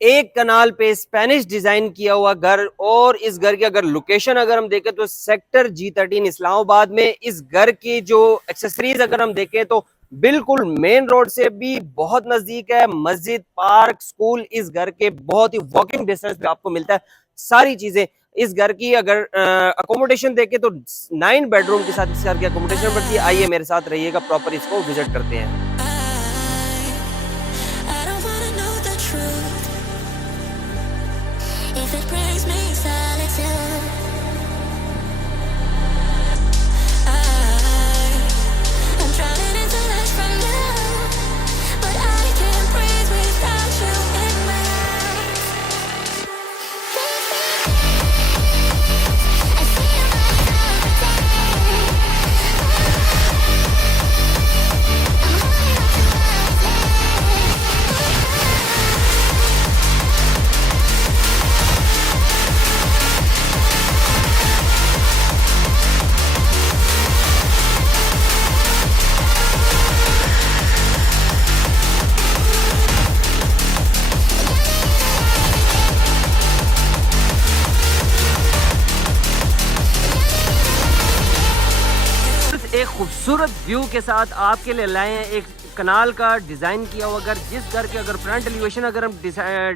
एक कनाल पे Spanish design किया हुआ घर। और इस घर की अगर लोकेशन अगर हम देखें तो सेक्टर G13 इस्लामाबाद में। इस घर की जो एक्सेसरीज अगर हम देखें तो बिल्कुल मेन रोड से भी बहुत नजदीक है। मस्जिद, पार्क, स्कूल इस घर के बहुत ही वॉकिंग डिस्टेंस पे आपको मिलता है सारी चीजें। इस घर की अगर अकोमोडेशन देखें तो 9 बेडरूम के साथ इस घर की अकोमोडेशन बढ़ती है। आइए मेरे साथ रहिएगा, प्रॉपर इसको विजिट करते हैं। I don't wanna know the truth if it brings me solitude. I'm drowning into this from now, but I can't breathe without you in my eyes. I feel myself again. I'm एक खूबसूरत view के साथ आपके लिए लाए हैं एक कनाल का डिज़ाइन किया हुआ घर। जिस घर के अगर फ्रंट एलिवेशन अगर हम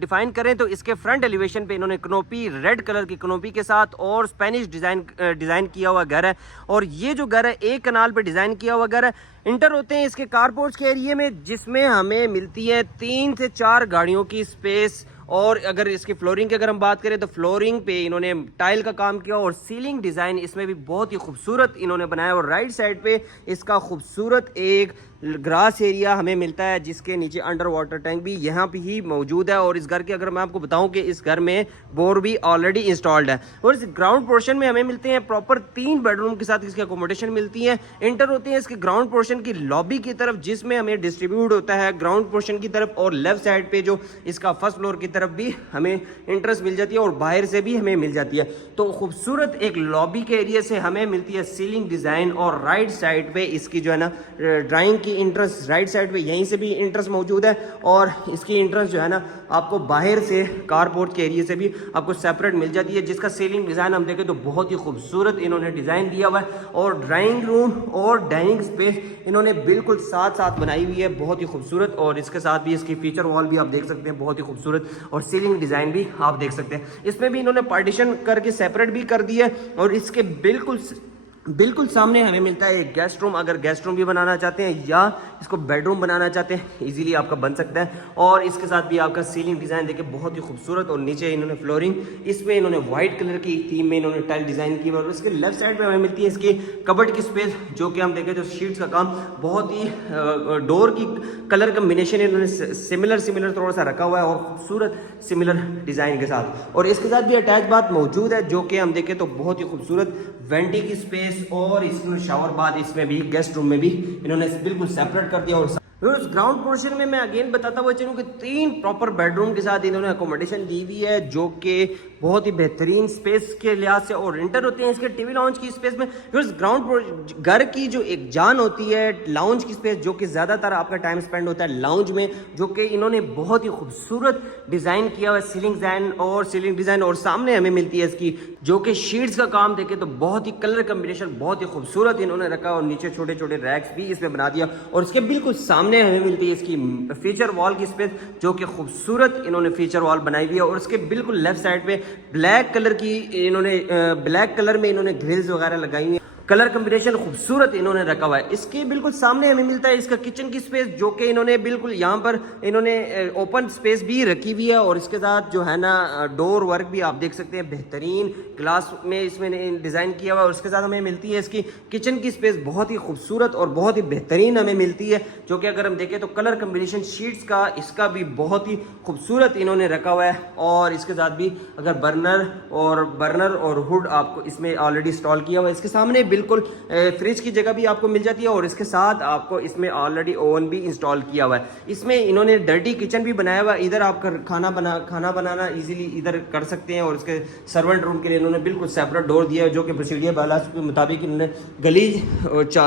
डिफाइन करें तो इसके फ्रंट एलिवेशन पे इन्होंने कनोपी, रेड कलर की कनोपी के साथ और स्पेनिश डिज़ाइन किया हुआ घर है। और ये जो घर है एक कनाल पे डिज़ाइन किया हुआ घर है। इंटर होते हैं इसके कारपोर्ट्स के एरिए में, जिसमें हमें मिलती है 3 से 4 गाड़ियों की स्पेस। और अगर इसकी फ्लोरिंग की अगर हम बात करें तो फ्लोरिंग पे इन्होंने टाइल का काम किया और सीलिंग डिज़ाइन इसमें भी बहुत ही खूबसूरत इन्होंने बनाया। और राइट साइड पे इसका खूबसूरत एक ग्रास एरिया हमें मिलता है, जिसके नीचे अंडर वाटर टैंक भी यहाँ पे ही मौजूद है। और इस घर के अगर मैं आपको बताऊं कि इस घर में बोर भी ऑलरेडी इंस्टॉल्ड है। और इस ग्राउंड पोर्शन में हमें मिलते हैं प्रॉपर 3 बेडरूम के साथ इसकी अकोमोडेशन मिलती है। इंटर होते हैं इसके ग्राउंड पोर्शन की लॉबी की तरफ, जिसमें हमें डिस्ट्रीब्यूट होता है ग्राउंड पोर्शन की तरफ। और लेफ्ट साइड पे जो इसका फर्स्ट फ्लोर की तरफ भी हमें इंट्रेंस मिल जाती है और बाहर से भी हमें मिल जाती है। तो खूबसूरत एक लॉबी के एरिया से हमें मिलती है सीलिंग डिज़ाइन। और राइट साइड पे इसकी जो है ना ड्राइंग की इंट्रेंस राइट साइड पे यहीं से भी इंट्रेंस मौजूद है। और इसकी इंट्रेंस जो है ना आपको बाहर से कारपोर्ट के एरिया से भी आपको सेपरेट मिल जाती है। जिसका सीलिंग डिज़ाइन हम देखें तो बहुत ही खूबसूरत इन्होंने डिज़ाइन दिया हुआ है। और ड्राइंग रूम और डाइनिंग स्पेस इन्होंने बिल्कुल साथ साथ बनाई हुई है, बहुत ही खूबसूरत। और इसके साथ भी इसकी फीचर वॉल भी आप देख सकते हैं, बहुत ही खूबसूरत। और सीलिंग डिज़ाइन भी आप देख सकते हैं। इसमें भी इन्होंने पार्टीशन करके सेपरेट भी कर दिया है। और इसके बिल्कुल सामने हमें मिलता है एक गेस्ट रूम। अगर गेस्ट रूम भी बनाना चाहते हैं या इसको बेडरूम बनाना चाहते हैं, इजीली आपका बन सकता है। और इसके साथ भी आपका सीलिंग डिज़ाइन देखिए बहुत ही खूबसूरत। और नीचे इन्होंने फ्लोरिंग इसमें इन्होंने व्हाइट कलर की थीम में इन्होंने टाइल डिज़ाइन की। और इसके लेफ्ट साइड पे हमें मिलती है इसकी कबर्ड की स्पेस, जो कि हम देखें जो शीट्स का काम बहुत ही डोर की कलर कम्बिनेशन इन्होंने सिमिलर थोड़ा सा रखा हुआ है और खूबसूरत सिमिलर डिज़ाइन के साथ। और इसके साथ भी अटैच बाथ मौजूद है, जो कि हम देखें तो बहुत ही खूबसूरत वेंटी की स्पेस। और इसमें शावर बाथ इसमें भी गेस्ट रूम में भी इन्होंने बिल्कुल सेपरेट कर दिया। और उस ग्राउंड पोर्शन में मैं अगेन बताता हुआ चलूँ कि 3 प्रॉपर बेडरूम के साथ इन्होंने अकोमोडेशन दी हुई है, जो कि बहुत ही बेहतरीन स्पेस के लिहाज से। और इंटर होते हैं इसके टीवी लाउंज की स्पेस में। उस ग्राउंड घर की जो एक जान होती है लाउंज की स्पेस, जो कि ज़्यादातर आपका टाइम स्पेंड होता है लाउंज में, जो कि इन्होंने बहुत ही खूबसूरत डिज़ाइन किया हुआ है सीलिंग डिज़ाइन। और सामने हमें मिलती है इसकी जो कि शीट्स का काम देखे तो बहुत ही कलर कम्बिनेशन बहुत ही खूबसूरत इन्होंने रखा। और नीचे छोटे छोटे रैक्स भी इसमें बना दिया। और इसके बिल्कुल सामने हमें मिलती है इसकी फीचर वॉल की स्पेस, जो कि खूबसूरत इन्होंने फीचर वॉल बनाई हुई है। और इसके बिल्कुल लेफ्ट साइड पे ब्लैक कलर में इन्होंने ग्रिल्स वगैरह लगाई हुई है। कलर कम्बिनेशन खूबसूरत इन्होंने रखा हुआ है। इसके बिल्कुल सामने हमें मिलता है इसका किचन की स्पेस, जो कि इन्होंने बिल्कुल यहाँ पर इन्होंने ओपन स्पेस भी रखी हुई है। और इसके साथ जो है ना डोर वर्क भी आप देख सकते हैं, बेहतरीन ग्लास में इसमें डिज़ाइन किया हुआ है। और उसके साथ हमें मिलती है इसकी किचन की स्पेस बहुत ही खूबसूरत और बहुत ही बेहतरीन हमें मिलती है, जो कि अगर हम देखें तो कलर कम्बिनेशन शीट्स का इसका भी बहुत ही खूबसूरत इन्होंने रखा हुआ है। और इसके साथ भी अगर बर्नर और हुड आपको इसमें ऑलरेडी इंस्टॉल किया हुआ है। इसके सामने बिल्कुल फ्रिज की जगह भी आपको मिल जाती है और इसके साथ आपको इसमें ऑलरेडी ओवन भी इंस्टॉल किया हुआ है। इसमें इन्होंने डर्टी किचन भी बनाया हुआ है, इधर आप खाना बनाना इजीली इधर कर सकते हैं। और इसके सर्वेंट रूम के लिए इन्होंने बिल्कुल सेपरेट डोर दिया है, जो कि प्रोसीडियर बायलॉज के मुताबिक इन्होंने गलीज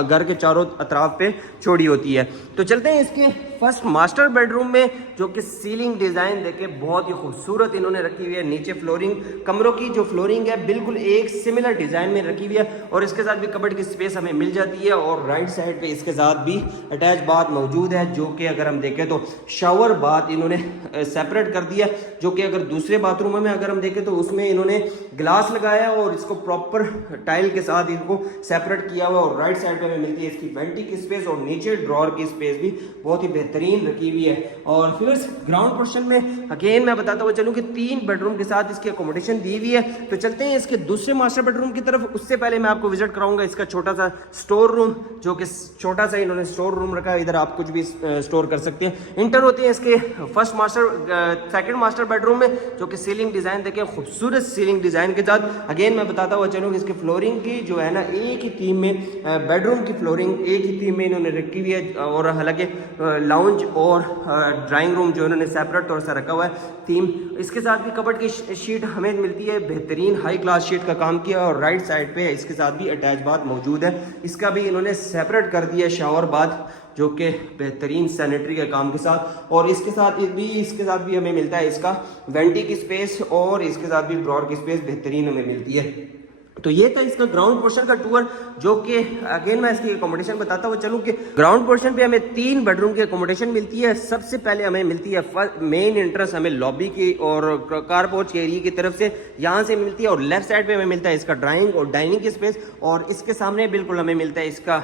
घर के चारों अतराफ पे छोड़ी होती है। तो चलते हैं इसके फर्स्ट मास्टर बेडरूम में, जो कि सीलिंग डिज़ाइन देखे बहुत ही खूबसूरत इन्होंने रखी हुई है। नीचे फ्लोरिंग, कमरों की जो फ्लोरिंग है बिल्कुल एक सिमिलर डिज़ाइन में रखी हुई है और इसके साथ भी कबर्ड की स्पेस हमें मिल जाती है। और राइट साइड पे इसके साथ भी अटैच बाथ मौजूद है, जो कि अगर हम देखें तो शावर बाथ इन्होंने सेपरेट कर दिया, जो कि अगर दूसरे बाथरूम में अगर हम देखें तो उसमें इन्होंने ग्लास लगाया और इसको प्रॉपर टाइल के साथ इनको सेपरेट किया हुआ। और राइट साइड पे हमें मिलती है इसकी वेंटी की स्पेस और नीचे ड्रॉर की स्पेस भी बहुत ही बेहतरीन रखी हुई है। और फिर ग्राउंड पोर्शन में अगेन मैं बताता हुआ चलूँ कि 3 बेडरूम के साथ इसकी अकोमोडेशन दी हुई है। तो चलते हैं इसके दूसरे मास्टर बेडरूम की तरफ। उससे पहले मैं आपको विजिट कराऊंगा इसका छोटा सा स्टोर रूम, जो कि छोटा सा इन्होंने स्टोर रूम रखा है, इधर आप कुछ भी स्टोर कर सकते हैं। इंटर होते हैं इसके फर्स्ट सेकंड मास्टर बेडरूम में, जो कि सीलिंग डिजाइन देखें खूबसूरत सीलिंग डिजाइन के साथ। अगेन मैं बताता हुआ चलूँ कि इसके फ्लोरिंग की जो है ना एक ही थीम में, बेडरूम की फ्लोरिंग एक ही थीम में इन्होंने रखी हुई है। और हालांकि लाउंज और ड्राइंग रूम जो इन्होंने सेपरेट तौर से रखा हुआ है थीम। इसके साथ भी कबर्ड की शीट हमें मिलती है, बेहतरीन हाई क्लास शीट का काम किया। और राइट साइड पे इसके साथ भी अटैच बाथ मौजूद है, इसका भी इन्होंने सेपरेट कर दिया शावर बाथ, जो कि बेहतरीन सैनिटरी के काम के साथ। और इसके साथ भी हमें मिलता है इसका वेंटी की स्पेस और इसके साथ भी ड्रॉर की स्पेस बेहतरीन हमें मिलती है। तो ये था इसका ग्राउंड पोर्शन का टूर, जो कि अगेन मैं इसकी अकोमोडेशन बताता हुआ चलूँ कि ग्राउंड पोर्शन पे हमें 3 बेडरूम की अकोमोडेशन मिलती है। सबसे पहले हमें मिलती है मेन एंट्रेंस हमें लॉबी की और कार पोर्च के एरिया की तरफ से यहाँ से मिलती है। और लेफ्ट साइड पे हमें मिलता है इसका ड्राइंग और डाइनिंग की स्पेस। और इसके सामने बिल्कुल हमें मिलता है इसका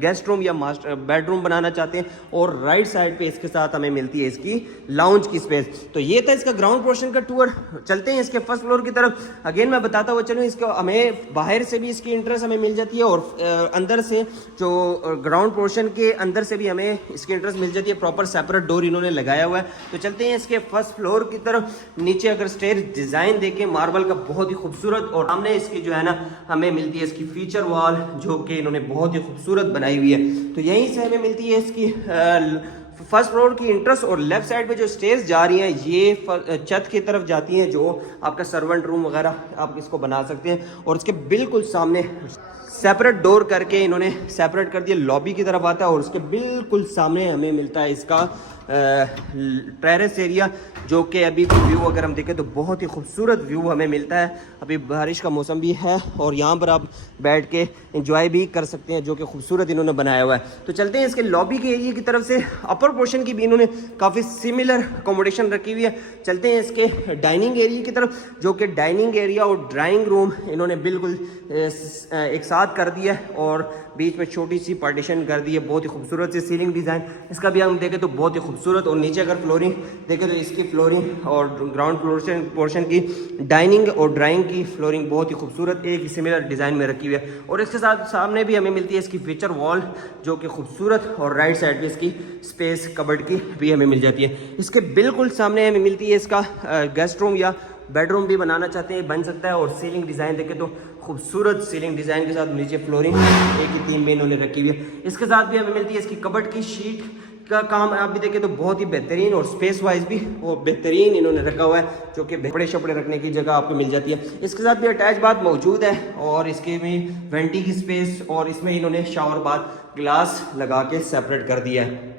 गेस्ट रूम या मास्टर बेडरूम बनाना चाहते हैं। और राइट साइड पे इसके साथ हमें मिलती है इसकी लाउंज की स्पेस। तो ये था इसका ग्राउंड पोर्शन का टूर। चलते हैं इसके फर्स्ट फ्लोर की तरफ। अगेन मैं बताता हुआ चलूँ, इसको हमें बाहर से भी इसकी इंट्रेंस हमें मिल जाती है और अंदर से जो ग्राउंड पोर्शन के अंदर से भी हमें इसकी इंट्रेंस मिल जाती है। प्रॉपर सेपरेट डोर इन्होंने लगाया हुआ है। तो चलते हैं इसके फर्स्ट फ्लोर की तरफ। नीचे अगर स्टेयर डिजाइन देखें मार्बल का बहुत ही खूबसूरत, और सामने इसकी जो है ना हमें मिलती है इसकी फीचर वॉल, जो कि इन्होंने बहुत ही खूबसूरत बनाई हुई है। तो यहीं से हमें मिलती है इसकी फर्स्ट फ्लोर की इंट्रेंस। और लेफ्ट साइड पे जो स्टेयर्स जा रही हैं ये छत की तरफ जाती हैं, जो आपका सर्वेंट रूम वगैरह आप इसको बना सकते हैं। और इसके बिल्कुल सामने सेपरेट डोर करके इन्होंने सेपरेट कर दिया, लॉबी की तरफ आता है। और उसके बिल्कुल सामने हमें मिलता है इसका टेरेस एरिया, जो कि अभी भी व्यू अगर हम देखें तो बहुत ही खूबसूरत व्यू हमें मिलता है। अभी बारिश का मौसम भी है और यहाँ पर आप बैठ के एंजॉय भी कर सकते हैं, जो कि खूबसूरत इन्होंने बनाया हुआ है। तो चलते हैं इसके लॉबी के एरिया की तरफ से। अपर पोर्शन की भी इन्होंने काफ़ी सिमिलर अकोमोडेशन रखी हुई है। चलते हैं इसके डाइनिंग एरिया की तरफ, जो कि डाइनिंग एरिया और ड्राइंग रूम इन्होंने बिल्कुल एक साथ कर दिया है और बीच में छोटी सी पार्टीशन कर दी है। बहुत ही खूबसूरत सी सीलिंग डिज़ाइन इसका भी हम देखें तो बहुत ही खूबसूरत। और नीचे अगर फ्लोरिंग देखें तो इसकी फ्लोरिंग और ग्राउंड पोर्शन की डाइनिंग और ड्राइंग की फ्लोरिंग बहुत ही खूबसूरत एक ही सिमिलर डिज़ाइन में रखी हुई है। और इसके साथ सामने भी हमें मिलती है इसकी फीचर वॉल, जो कि खूबसूरत। और राइट साइड पे इसकी स्पेस कबर्ड की भी हमें मिल जाती है। इसके बिल्कुल सामने हमें मिलती है इसका गेस्ट रूम या बेडरूम भी बनाना चाहते हैं बन सकता है। और सीलिंग डिज़ाइन देखें तो खूबसूरत सीलिंग डिज़ाइन के साथ नीचे फ्लोरिंग एक ही थीम में इन्होंने रखी हुई है। इसके साथ भी हमें मिलती है इसकी कबर्ड की शीट का काम आप भी देखें तो बहुत ही बेहतरीन और स्पेस वाइज भी वो बेहतरीन इन्होंने रखा हुआ है, जो कि कपड़े शपड़े रखने की जगह आपको मिल जाती है। इसके साथ भी अटैच बाथ मौजूद है और इसके में वेंटी की स्पेस और इसमें इन्होंने शावर बाथ ग्लास लगा के सेपरेट कर दिया है।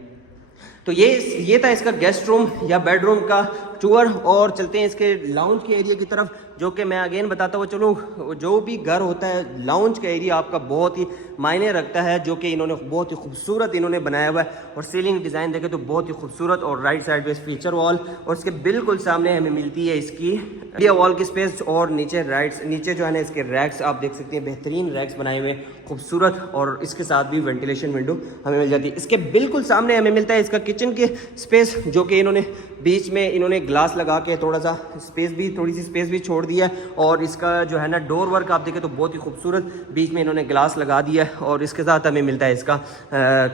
तो ये था इसका गेस्ट रूम या बेडरूम का टूर। और चलते हैं इसके लाउंज के एरिया की तरफ, जो कि मैं अगेन बताता हुआ चलूँ, जो भी घर होता है लाउंज का एरिया आपका बहुत ही मायने रखता है, जो कि इन्होंने बहुत ही खूबसूरत इन्होंने बनाया हुआ है। और सीलिंग डिज़ाइन देखें तो बहुत ही खूबसूरत। और right side pay feature wall और इसके बिल्कुल सामने हमें मिलती है इसकी मीडिया वॉल की स्पेस। और नीचे जो है ना इसके रैक्स आप देख सकते हैं, बेहतरीन रैक्स बनाए हुए खूबसूरत। और इसके साथ भी वेंटिलेशन विंडो हमें मिल जाती है। इसके बिल्कुल सामने हमें मिलता है इसका किचन की स्पेस, जो कि इन्होंने बीच में इन्होंने ग्लास लगा के थोड़ी सी स्पेस भी छोड़ दिया है। और इसका जो है ना डोर वर्क आप देखें तो बहुत ही खूबसूरत बीच में इन्होंने ग्लास लगा दिया है। और इसके साथ हमें मिलता है इसका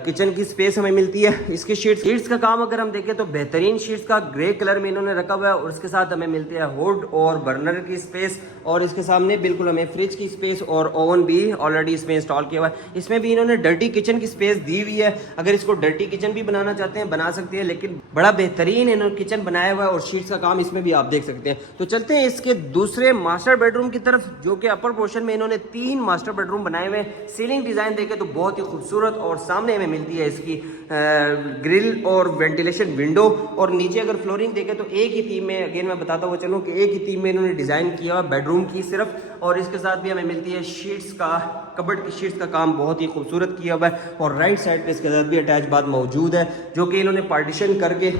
किचन की स्पेस हमें मिलती है। इसकी शीट्स का काम अगर हम देखें तो बेहतरीन शीट्स का ग्रे कलर में इन्होंने रखा हुआ है। और इसके साथ हमें मिलते हैं हुड और बर्नर की स्पेस, और इसके सामने बिल्कुल हमें फ्रिज की स्पेस और ओवन भी ऑलरेडी इसमें इंस्टॉल किया हुआ है। इसमें भी इन्होंने डर्टी किचन की स्पेस दी हुई है। अगर इसको डर्टी किचन भी बनाना चाहते हैं बना सकते हैं, लेकिन बड़ा बेहतरीन इन्होंने किचन बनाया हुआ है। और शीट्स का काम इसमें भी आप देख सकते हैं। तो चलते हैं इसके दूसरे मास्टर बेडरूम की तरफ, जो कि अपर पोर्शन में इन्होंने 3 मास्टर बेडरूम बनाए हुए हैं। सीलिंग डिजाइन देखे तो बहुत ही खूबसूरत, और सामने हमें मिलती है इसकी ग्रिल और वेंटिलेशन विंडो। और नीचे अगर फ्लोरिंग देखें तो एक ही थीम में, अगेन मैं बताता हुआ चलूँ कि एक ही थीम में इन्होंने डिजाइन किया हुआ बेडरूम की सिर्फ। और इसके साथ भी हमें मिलती है शीट्स का, कबर्ड की शीट्स का काम बहुत ही खूबसूरत किया हुआ है। और राइट साइड पे इसके साथ भी अटैच बाथ मौजूद है, जो कि इन्होंने पार्टीशन करके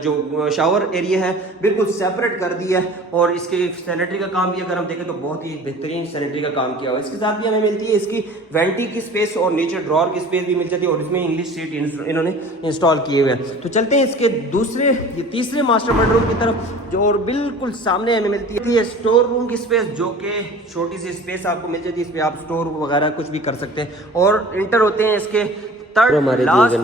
जो शावर एरिया है बिल्कुल सेपरेट कर दिया है। और इसके सैनिटरी का काम भी अगर हम देखें तो बहुत ही बेहतरीन सैनिटरी का काम किया हुआ है। इसके साथ भी हमें मिलती है इसकी वेंटी की स्पेस और नीचे ड्रॉर की स्पेस भी मिल जाती है। और इसमें इंग्लिश सीट इन्होंने इंस्टॉल किए हुए हैं। तो चलते हैं इसके तीसरे मास्टर बेडरूम की तरफ, जो और बिल्कुल सामने हमें मिलती है स्टोर रूम की स्पेस, जो कि छोटी सी स्पेस आपको मिल जाती है। इस पे आप स्टोर वगैरह कुछ भी कर सकते हैं। और इंटर होते हैं इसके थर्ड लास्ट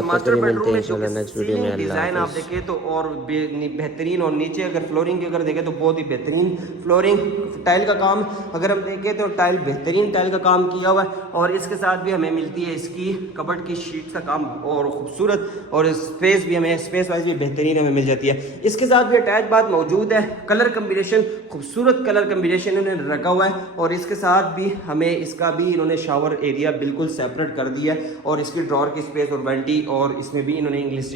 मास्टर बेडरूम में, जो सीलिंग डिजाइन आप देखें तो और बेहतरीन। और नीचे अगर फ्लोरिंग की अगर देखें तो बहुत ही बेहतरीन फ्लोरिंग, टाइल का काम अगर हम देखें तो बेहतरीन टाइल का काम किया हुआ है। और इसके साथ भी हमें मिलती है इसकी कबर्ड की शीट का काम और खूबसूरत, और स्पेस भी हमें स्पेस वाइज भी बेहतरीन हमें मिल जाती है। इसके साथ भी अटैच बाथ मौजूद है। कलर कम्बिनेशन, खूबसूरत कलर कम्बिनेशन इन्होंने रखा हुआ है। और इसके साथ भी हमें इसका भी इन्होंने शावर एरिया बिल्कुल सेपरेट कर दिया है। और इसकी ड्रॉर की स्पेस और वेंटी, और इसमें भी इन्होंने इंग्लिश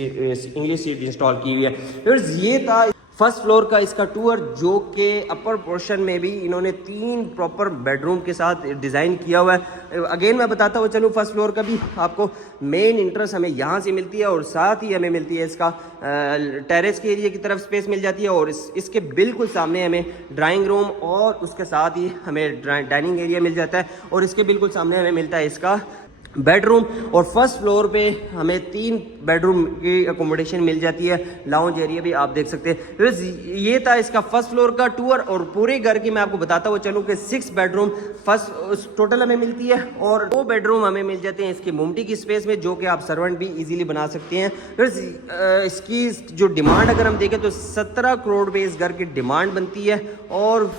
सीट इंस्टॉल की हुई है। फ्रेंड्स, ये था फर्स्ट फ्लोर का इसका टूर, जो कि अपर पोर्शन में भी इन्होंने 3 प्रॉपर बेडरूम के साथ डिज़ाइन किया हुआ है। अगेन मैं बताता हुआ चलूँ, फर्स्ट फ्लोर का भी आपको मेन इंट्रेंस हमें यहाँ से मिलती है। और साथ ही हमें मिलती है इसका टेरेस के एरिया की तरफ स्पेस मिल जाती है। और इसके बिल्कुल सामने हमें ड्राइंग रूम और उसके साथ ही हमें डाइनिंग एरिया मिल जाता है। और इसके बिल्कुल सामने हमें मिलता है इसका बेडरूम। और फर्स्ट फ्लोर पे हमें 3 बेडरूम की अकोमोडेशन मिल जाती है। लाउंज एरिया भी आप देख सकते हैं। ये था इसका फर्स्ट फ्लोर का टूर। और पूरे घर की मैं आपको बताता हुआ चलूँ कि 6 बेडरूम फर्स्ट टोटल हमें मिलती है। और 2 बेडरूम हमें मिल जाते हैं इसकी मोमटी की स्पेस में, जो कि आप सर्वेंट भी इजीली बना सकते हैं। इसकी जो डिमांड अगर हम देखें तो 17 करोड़ पे इस घर की डिमांड बनती है। और